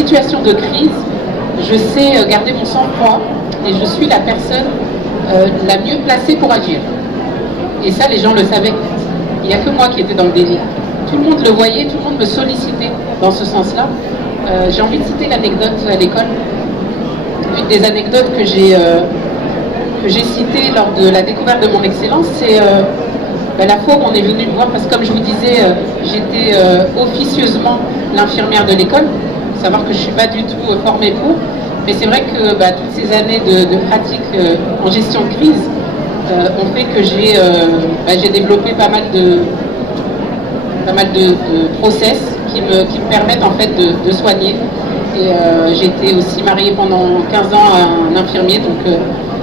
situation de crise, je sais garder mon sang-froid et je suis la personne la mieux placée pour agir. Et ça, les gens le savaient. Il n'y a que moi qui étais dans le délit. Tout le monde le voyait, tout le monde me sollicitait dans ce sens-là. J'ai envie de citer l'anecdote à l'école. Une des anecdotes que j'ai citées lors de la découverte de mon excellence, c'est la fois où on est venu me voir, parce que comme je vous disais, j'étais officieusement l'infirmière de l'école, savoir que je ne suis pas du tout formée pour, mais c'est vrai que toutes ces années de pratique en gestion de crise ont fait que j'ai développé pas mal de process qui me permettent en fait de soigner. Et j'ai été aussi mariée pendant 15 ans à un infirmier, donc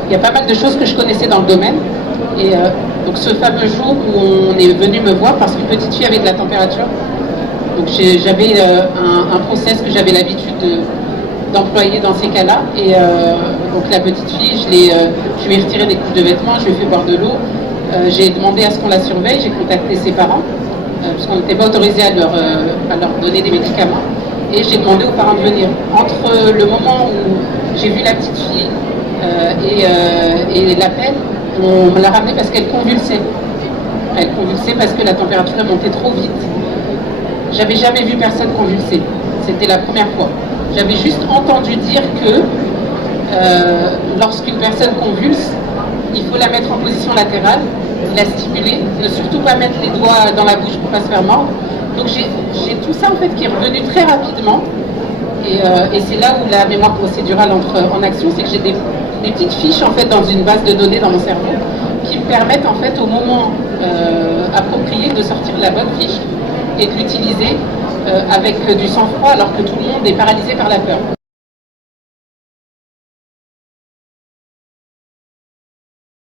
il y a pas mal de choses que je connaissais dans le domaine. Et donc ce fameux jour où on est venu me voir, parce qu'une petite fille avait de la température, donc j'avais un process que j'avais l'habitude d'employer dans ces cas-là. Et donc la petite fille, je lui ai retiré des couches de vêtements, je lui ai fait boire de l'eau, j'ai demandé à ce qu'on la surveille, j'ai contacté ses parents, parce qu'on n'était pas autorisé à leur donner des médicaments. Et j'ai demandé aux parents de venir. Entre le moment où j'ai vu la petite fille et l'appel, on me l'a ramenée parce qu'elle convulsait. Elle convulsait parce que la température est montée trop vite. J'avais jamais vu personne convulser. C'était la première fois. J'avais juste entendu dire que lorsqu'une personne convulse, il faut la mettre en position latérale, la stimuler, ne surtout pas mettre les doigts dans la bouche pour ne pas se faire mordre. Donc j'ai tout ça en fait qui est revenu très rapidement, et c'est là où la mémoire procédurale entre en action, c'est que j'ai des petites fiches en fait dans une base de données dans mon cerveau qui me permettent en fait au moment approprié de sortir la bonne fiche et de l'utiliser avec du sang-froid alors que tout le monde est paralysé par la peur.